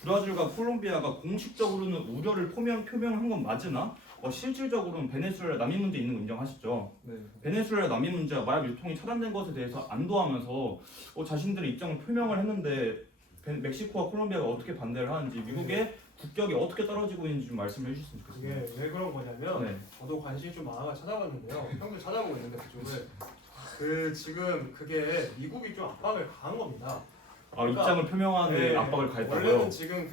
브라질과 콜롬비아가 공식적으로는 우려를 표명한 건 맞으나 실질적으로는 베네수엘라 난민 문제 있는 거 인정하시죠? 네. 베네수엘라 난민 문제와 마약 유통이 차단된 것에 대해서 안도하면서 자신들의 입장을 표명을 했는데 멕시코와 콜롬비아가 어떻게 반대를 하는지 미국의 국격이 어떻게 떨어지고 있는지 좀 말씀해 주셨으면 좋겠습니다. 그게 왜 그런 거냐면 네. 저도 관심이 좀 많아가 찾아봤는데요. 평소에 찾아보고 있는데 그쪽을 지금 그게 미국이 좀 압박을 가한 겁니다. 입장을 표명하는 데 네, 압박을 가했다고요? 원래는 지금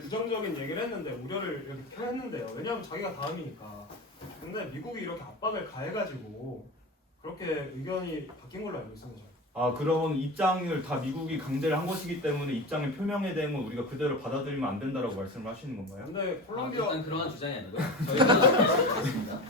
부정적인 얘기를 했는데 우려를 이렇게 표현했는데요. 왜냐하면 자기가 다음이니까. 근데 미국이 이렇게 압박을 가해가지고 그렇게 의견이 바뀐 걸로 알고 있습니다. 그러면 입장을 다 미국이 강제를 한 것이기 때문에 입장의 표명에 대해서 우리가 그대로 받아들이면 안 된다라고 말씀을 하시는 건가요? 근데 콜롬비아 일단 그러한 주장이 아니고요. 저희가 말씀드리겠습니다.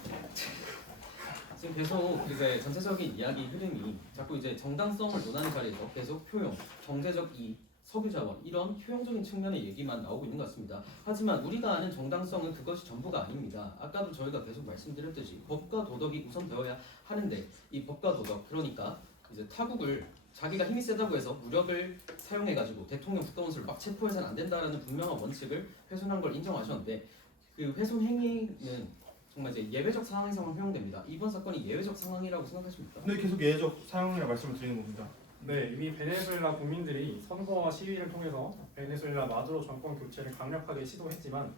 지금 계속 이제 전체적인 이야기 흐름이 자꾸 이제 정당성을 논하는 자리에서 계속 효용, 경제적 이익, 석유 자원 이런 효용적인 측면의 얘기만 나오고 있는 것 같습니다. 하지만 우리가 아는 정당성은 그것이 전부가 아닙니다. 아까도 저희가 계속 말씀드렸듯이 법과 도덕이 우선되어야 하는데 이 법과 도덕 그러니까 이제 타국을 자기가 힘이 세다고 해서 무력을 사용해가지고 대통령 국가원수를 막 체포해서는 안 된다라는 분명한 원칙을 훼손한 걸 인정하셨는데 그 훼손 행위는 정말 이제 예외적 상황에서만 허용됩니다. 이번 사건이 예외적 상황이라고 생각하십니까? 근데 계속 예외적 사용이라 말씀을 드리는 겁니다. 네, 이미 베네수엘라 국민들이 선거와 시위를 통해서 베네수엘라 마두로 정권 교체를 강력하게 시도했지만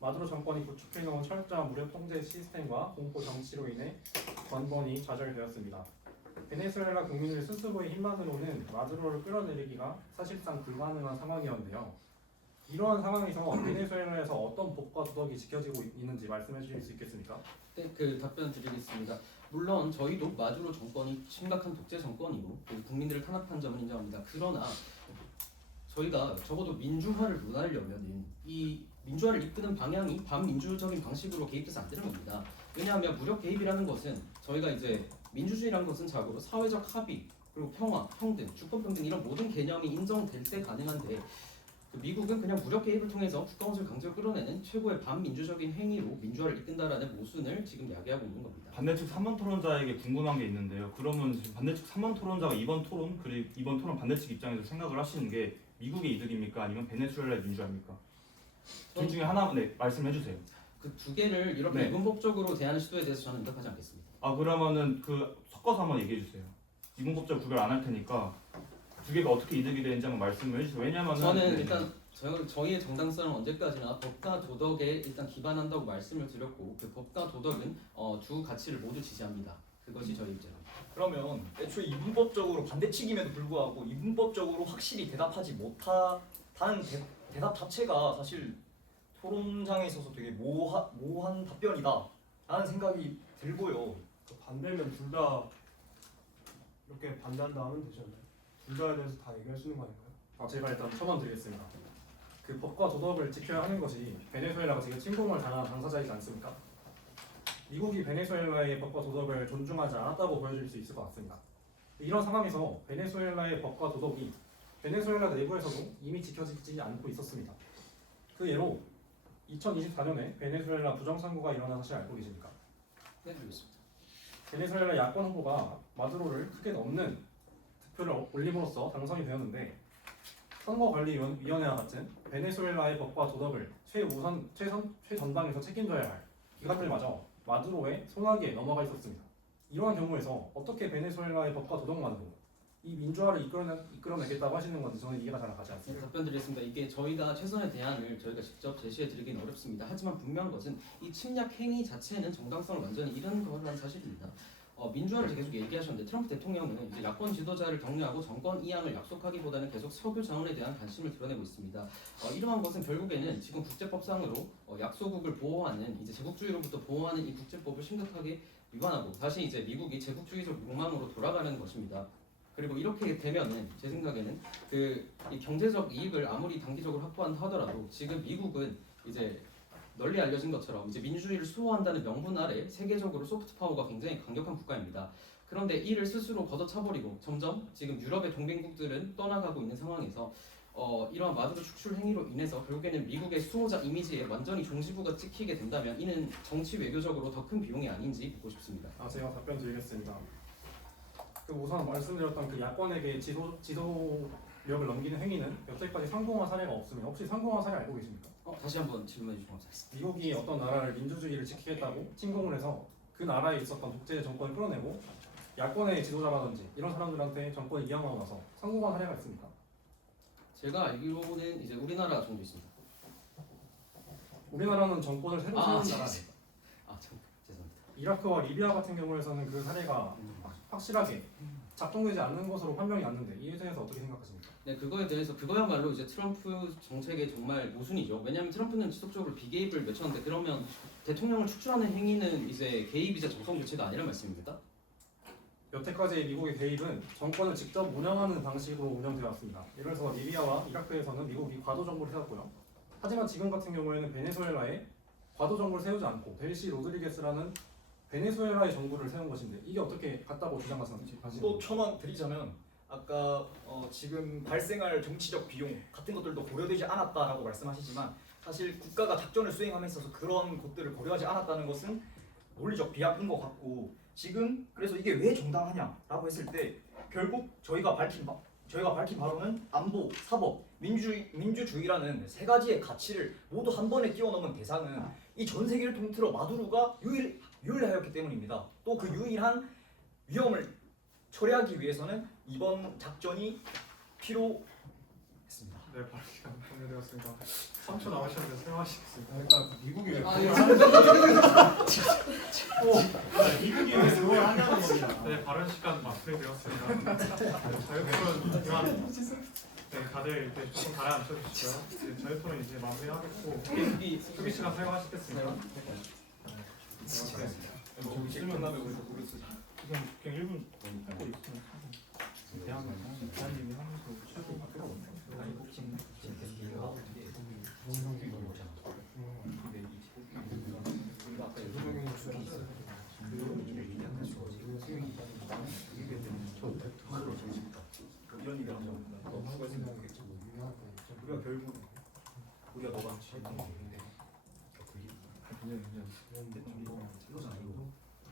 마두로 정권이 구축해놓은 철저한 무력 통제 시스템과 공포 정치로 인해 번번이 좌절되었습니다. 베네수엘라 국민들 스스로의 힘만으로는 마두로를 끌어내리기가 사실상 불가능한 상황이었는데요. 이러한 상황에서 베네수엘라에서 어떤 법과 도덕이 지켜지고 있는지 말씀해 주실 수 있겠습니까? 네, 그 답변 드리겠습니다. 물론 저희도 마두로 정권이 심각한 독재 정권이고 국민들을 탄압한 점은 인정합니다. 그러나 저희가 적어도 민주화를 논하려면은 이 민주화를 이끄는 방향이 반민주적인 방식으로 개입돼서 안 되는 겁니다. 왜냐하면 무력 개입이라는 것은 저희가 이제 민주주의라는 것은 자고로 사회적 합의 그리고 평화, 평등, 주권평등 이런 모든 개념이 인정될 때 가능한데 미국은 그냥 무력 개입을 통해서 국가원수를 강제로 끌어내는 최고의 반민주적인 행위로 민주화를 이끈다라는 모순을 지금 야기하고 있는 겁니다. 반대측 3번 토론자에게 궁금한 게 있는데요. 그러면 지금 반대측 3번 토론자가 이번 토론 반대측 입장에서 생각을 하시는 게 미국의 이득입니까? 아니면 베네수엘라의 민주화입니까? 둘 중에 하나 말씀해 주세요. 그 두 개를 이렇게 네. 이분법적으로 대하는 시도에 대해서 저는 응답하지 않겠습니다. 그러면은 섞어서 한번 얘기해 주세요. 이분법적 구별 안 할 테니까 두 개가 어떻게 이득이 되는지 한번 말씀을 해주세요. 왜냐면은 저는 일단 저희의 정당성은 언제까지나 법과 도덕에 일단 기반한다고 말씀을 드렸고 그 법과 도덕은 두 가치를 모두 지지합니다. 그것이 저희 입장입니다. 그러면 애초에 이분법적으로 반대측임에도 불구하고 이분법적으로 확실히 대답하지 못하는 대답 자체가 사실 토론장에 있어서 되게 모호한 답변이다 라는 생각이 들고요. 반대면 둘 다 이렇게 반대한다 하면 되지 않나요? 둘 다에 대해서 다 얘기할 수 있는 거 아닌가요? 제가 일단 첨언 드리겠습니다. 그 법과 도덕을 지켜야 하는 것이 베네수엘라가 지금 침공을 당한 당사자이지 않습니까? 미국이 베네수엘라의 법과 도덕을 존중하지 않았다고 보여줄 수 있을 것 같습니다. 이런 상황에서 베네수엘라의 법과 도덕이 베네수엘라 내부에서도 이미 지켜지지 않고 있었습니다. 그 예로 2024년에 베네수엘라 부정선거가 일어난 사실 알고 계십니까? 네, 알겠습니다. 베네수엘라 야권 후보가 마두로를 크게 넘는 득표를 올림으로써 당선이 되었는데 선거관리위원회와 같은 베네수엘라의 법과 도덕을 최전방에서 책임져야 할 기관들마저 마두로의 손아귀에 넘어가 있었습니다. 이러한 경우에서 어떻게 베네수엘라의 법과 도덕만으로 이 민주화를 이끌어내겠다고 하시는 건지 저는 이해가 잘 가지 않습니다. 답변 드리겠습니다. 이게 저희가 최선의 대안을 저희가 직접 제시해 드리기는 어렵습니다. 하지만 분명한 것은 이 침략 행위 자체는 정당성을 완전히 잃은 거라는 사실입니다. 민주화를 계속 얘기하셨는데 트럼프 대통령은 이제 야권 지도자를 격려하고 정권 이양을 약속하기보다는 계속 석유 자원에 대한 관심을 드러내고 있습니다. 이러한 것은 결국에는 지금 국제법상으로 약소국을 보호하는 이제 제국주의로부터 보호하는 이 국제법을 심각하게 위반하고 다시 이제 미국이 제국주의적 욕망으로 돌아가는 것입니다. 그리고 이렇게 되면은 제 생각에는 이 경제적 이익을 아무리 단기적으로 확보한다 하더라도 지금 미국은 이제 널리 알려진 것처럼 이제 민주주의를 수호한다는 명분 아래 세계적으로 소프트 파워가 굉장히 강력한 국가입니다. 그런데 이를 스스로 걷어차버리고 점점 지금 유럽의 동맹국들은 떠나가고 있는 상황에서 이러한 마두로 축출 행위로 인해서 결국에는 미국의 수호자 이미지에 완전히 종지부가 찍히게 된다면 이는 정치 외교적으로 더 큰 비용이 아닌지 보고 싶습니다. 제가 답변 드리겠습니다. 우선 말씀드렸던 그 야권에게 지도력을 넘기는 행위는 여태까지 성공한 사례가 없습니다. 혹시 성공한 사례 알고 계십니까? 다시 한번 질문해 주시면 감사하겠습니다. 미국이 어떤 나라를 민주주의를 지키겠다고 침공을 해서 그 나라에 있었던 독재 정권을 끌어내고 야권의 지도자라든지 이런 사람들한테 정권이 이양하고 나서 성공한 사례가 있습니까? 제가 알기로는 이제 우리나라 정도 있습니다. 우리나라는 정권을 새로 세우는 나라입니다. 죄송합니다. 이라크와 리비아 같은 경우에서는 그 사례가 확실하게 작동되지 않는 것으로 판명이 났는데 이에 대해서 어떻게 생각하십니까? 네, 그거에 대해서 그거야말로 이제 트럼프 정책의 정말 모순이죠. 왜냐하면 트럼프는 지속적으로 비개입을 외쳤는데 그러면 대통령을 축출하는 행위는 이제 개입이자 정성 교체가 아니란 말씀입니다. 여태까지의 미국의 개입은 정권을 직접 운영하는 방식으로 운영되어 왔습니다. 예를 들어서 리비아와 이라크에서는 미국이 과도 정부를 세웠고요. 하지만 지금 같은 경우에는 베네수엘라에 과도 정부를 세우지 않고 델시 로드리게스라는 베네수엘라의 정부를 세운 것인데 이게 어떻게 같다고 주장하시는 또 첨언 드리자면 아까 지금 발생할 정치적 비용 같은 것들도 고려되지 않았다라고 말씀하시지만 사실 국가가 작전을 수행함에 있어서 그런 것들을 고려하지 않았다는 것은 논리적 비약인 것 같고 지금 그래서 이게 왜 정당하냐라고 했을 때 결국 저희가 밝힌 바로는 안보, 사법, 민주주의라는 세 가지의 가치를 모두 한 번에 끼워넣은 대상은 이 전 세계를 통틀어 마두로가 유일하였기 때문입니다. 또 그 유일한 위험을 처리하기 위해서는 이번 작전이 필요했습니다. 네, 바로 시간 종료되었습니다. 3초 남으셨는데 사용하시겠습니다. 일단 미국이 왜 미국이 왜 그걸 하냐는 겁니다. 네, 발언 시간 마무리되었습니다. 저희 토론 이만 다들 이렇게 조금 가라앉혀주시고요. 저희 토론 이제 마무리하겠고 수기 시간 사용하시겠습니다. 끝나면 우리 모르겠어요. 그냥 1분 하고 있으면 대한님이 하면서 최고 이런 얘기 하죠. 우리가 결국 우리가 너가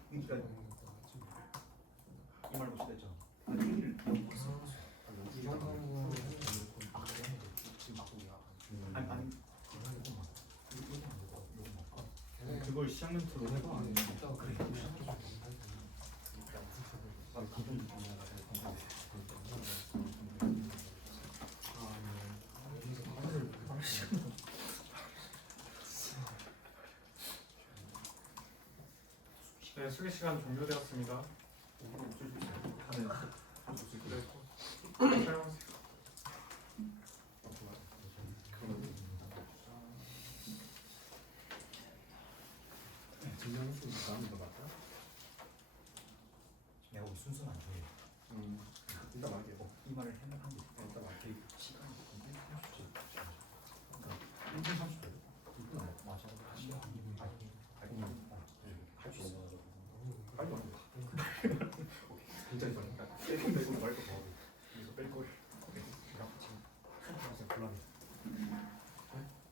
그러니까 이말 못 했죠. 아니 그걸 시작 멘트로 해봐. 네, 수기 시간 종료되었습니다. 사용하세요. 내가 우리 순서는 안 좋아해. 일단 말게요. 이 말을 해면 한 게. 일단 말게요. 시간이 1분 30초. 맞아. 할수 있어. 빨리 와. 굉장히 빠르니까. 빼고 말고 더. 여기서 뺄 걸.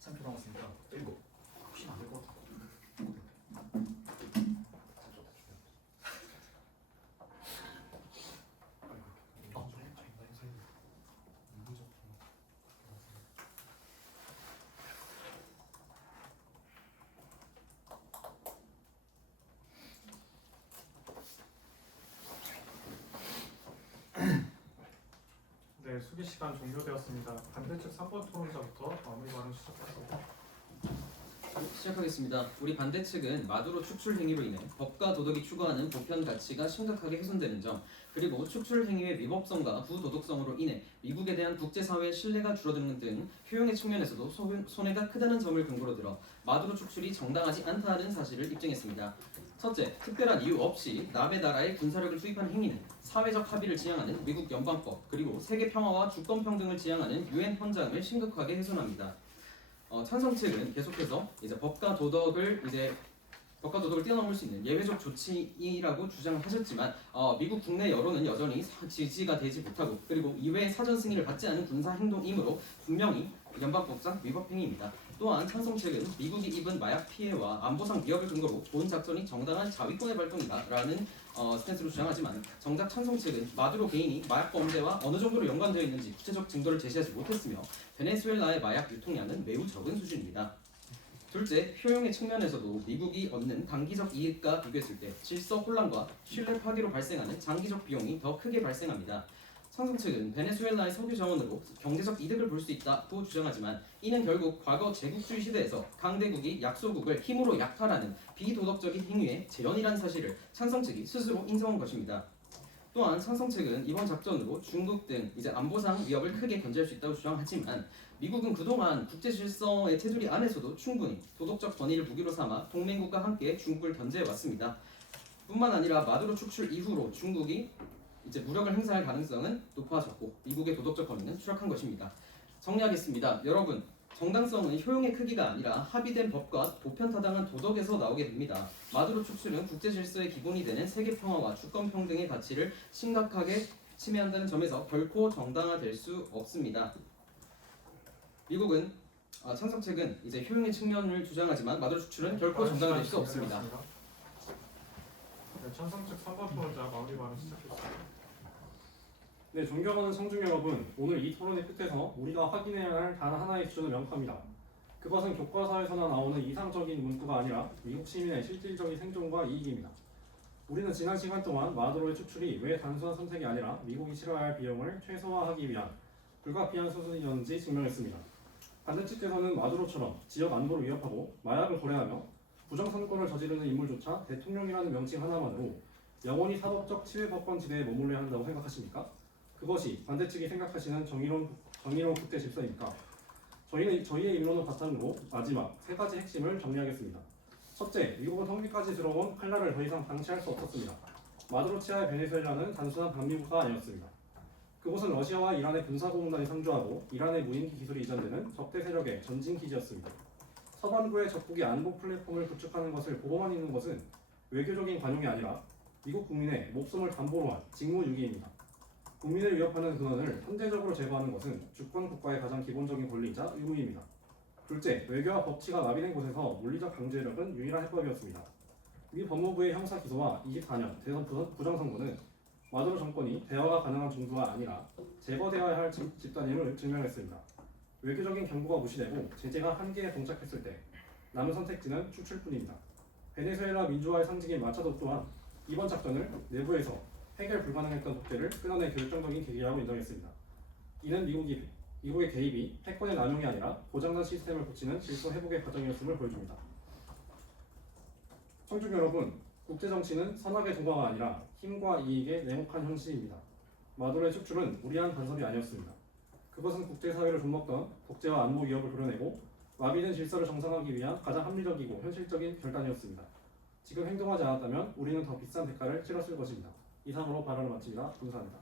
3초 남았으니까 빼고. 혹시 안될 것 같아. 수기 시간 종료되었습니다. 반대측 3번 토론자부터 마무리 발언 시작하겠습니다. 시작하겠습니다. 우리 반대측은 마두로 축출 행위로 인해 법과 도덕이 추구하는 보편 가치가 심각하게 훼손되는 점, 그리고 축출 행위의 위법성과 부도덕성으로 인해 미국에 대한 국제사회의 신뢰가 줄어드는 등 효용의 측면에서도 손해가 크다는 점을 근거로 들어 마두로 축출이 정당하지 않다는 사실을 입증했습니다. 첫째, 특별한 이유 없이 남의 나라에 군사력을 투입한 행위는 사회적 합의를 지향하는 미국 연방법, 그리고 세계 평화와 주권 평등을 지향하는 유엔 헌장을 심각하게 훼손합니다. 찬성 측은 계속해서 이제 법과 도덕을 뛰어넘을 수 있는 예외적 조치이라고 주장을 하셨지만 미국 국내 여론은 여전히 지지가 되지 못하고, 그리고 이외의 사전 승인을 받지 않은 군사 행동이므로 분명히 연방법상 위법 행위입니다. 또한 찬성 측은 미국이 입은 마약 피해와 안보상 위협을 근거로 본 작전이 정당한 자위권의 발동이다라는 스탠스로 주장하지만, 정작 찬성 측은 마두로 개인이 마약 범죄와 어느 정도로 연관되어 있는지 구체적 증거를 제시하지 못했으며 베네수엘라의 마약 유통량은 매우 적은 수준입니다. 둘째, 효용의 측면에서도 미국이 얻는 단기적 이익과 비교했을 때 질서 혼란과 신뢰 파괴로 발생하는 장기적 비용이 더 크게 발생합니다. 찬성 측은 베네수엘라의 석유 자원으로 경제적 이득을 볼 수 있다고 주장하지만, 이는 결국 과거 제국주의 시대에서 강대국이 약소국을 힘으로 약탈하는 비도덕적인 행위의 재현이라는 사실을 찬성 측이 스스로 인정한 것입니다. 또한 찬성 측은 이번 작전으로 중국 등 안보상 위협을 크게 견제할 수 있다고 주장하지만, 미국은 그동안 국제 질서의 테두리 안에서도 충분히 도덕적 권위를 무기로 삼아 동맹국과 함께 중국을 견제해 왔습니다. 뿐만 아니라 마두로 축출 이후로 중국이 무력을 행사할 가능성은 높아졌고 미국의 도덕적 권위는 추락한 것입니다. 정리하겠습니다. 여러분, 정당성은 효용의 크기가 아니라 합의된 법과 보편타당한 도덕에서 나오게 됩니다. 마두로 축출은 국제 질서의 기본이 되는 세계 평화와 주권 평등의 가치를 심각하게 침해한다는 점에서 결코 정당화될 수 없습니다. 미국은 찬성 측은 효용의 측면을 주장하지만 마두로 축출은 결코 정당화될 수 없습니다. 네, 찬성 측 3번 토론자 마무리 발언 시작했습니다. 네, 존경하는 청중 여러분, 오늘 이 토론의 끝에서 우리가 확인해야 할 단 하나의 기준을 명확합니다. 그것은 교과서에서나 나오는 이상적인 문구가 아니라 미국 시민의 실질적인 생존과 이익입니다. 우리는 지난 시간 동안 마두로의 축출이 왜 단순한 선택이 아니라 미국이 치러야 할 비용을 최소화하기 위한 불가피한 수순이었는지 증명했습니다. 반대측에서는 마두로처럼 지역 안보를 위협하고 마약을 거래하며 부정선거를 저지르는 인물조차 대통령이라는 명칭 하나만으로 영원히 사법적 치외법권 지대에 머물러야 한다고 생각하십니까? 그것이 반대측이 생각하시는 정의로운 국제 질서입니까? 저희는 저희의 입론을 바탕으로 마지막 세 가지 핵심을 정리하겠습니다. 첫째, 미국은 성기까지 들어온 칼날을 더 이상 방치할 수 없었습니다. 마두로 치하의 베네수엘라는 단순한 반미국가 아니었습니다. 그곳은 러시아와 이란의 군사고문단이 상주하고 이란의 무인기 기술이 이전되는 적대 세력의 전진 기지였습니다. 서반구의 적국이 안보 플랫폼을 구축하는 것을 보고만 있는 것은 외교적인 관용이 아니라 미국 국민의 목숨을 담보로 한 직무유기입니다. 국민을 위협하는 근원을 선제적으로 제거하는 것은 주권 국가의 가장 기본적인 권리이자 의무입니다. 둘째, 외교와 법치가 마비된 곳에서 물리적 강제력은 유일한 해법이었습니다. 미 법무부의 형사 기소와 24년 대선 부정선거는 마두로 정권이 대화가 가능한 정도가 아니라 제거되어야 할 집단임을 증명했습니다. 외교적인 경고가 무시되고 제재가 한계에 동착했을 때 남은 선택지는 축출뿐입니다. 베네수엘라 민주화의 상징인 마차도 또한 이번 작전을 내부에서 해결 불가능했던 독재를 끊어낸 결정적인 계기라고 인정했습니다. 이는 미국의 개입이 패권의 남용이 아니라 고장난 시스템을 고치는 질서 회복의 과정이었음을 보여줍니다. 청중 여러분, 국제정치는 선악의 동화가 아니라 힘과 이익의 냉혹한 현실입니다. 마두로의 축출은 무리한 간섭이 아니었습니다. 그것은 국제사회를 좀먹던 독재와 안보 위협을 그려내고 마비된 질서를 정상화하기 위한 가장 합리적이고 현실적인 결단이었습니다. 지금 행동하지 않았다면 우리는 더 비싼 대가를 치렀을 것입니다. 이상으로 발언을 마칩니다. 감사합니다.